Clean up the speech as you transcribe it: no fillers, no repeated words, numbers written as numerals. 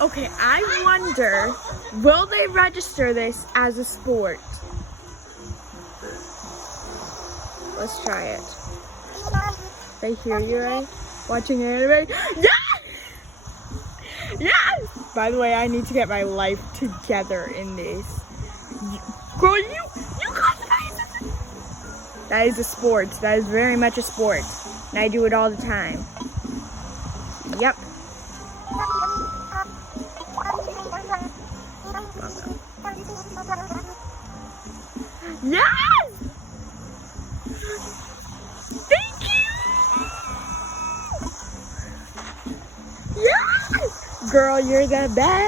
Okay, I wonder, will they register this as a sport? Let's try it. They hear you, right? Watching anime? Yes! Yes! By the way, I need to get my life together in this. Girl, you got that! That is a sport. That is very much a sport. And I do it all the time. Yep. Yes! Thank you! Yes! Girl, you're the best!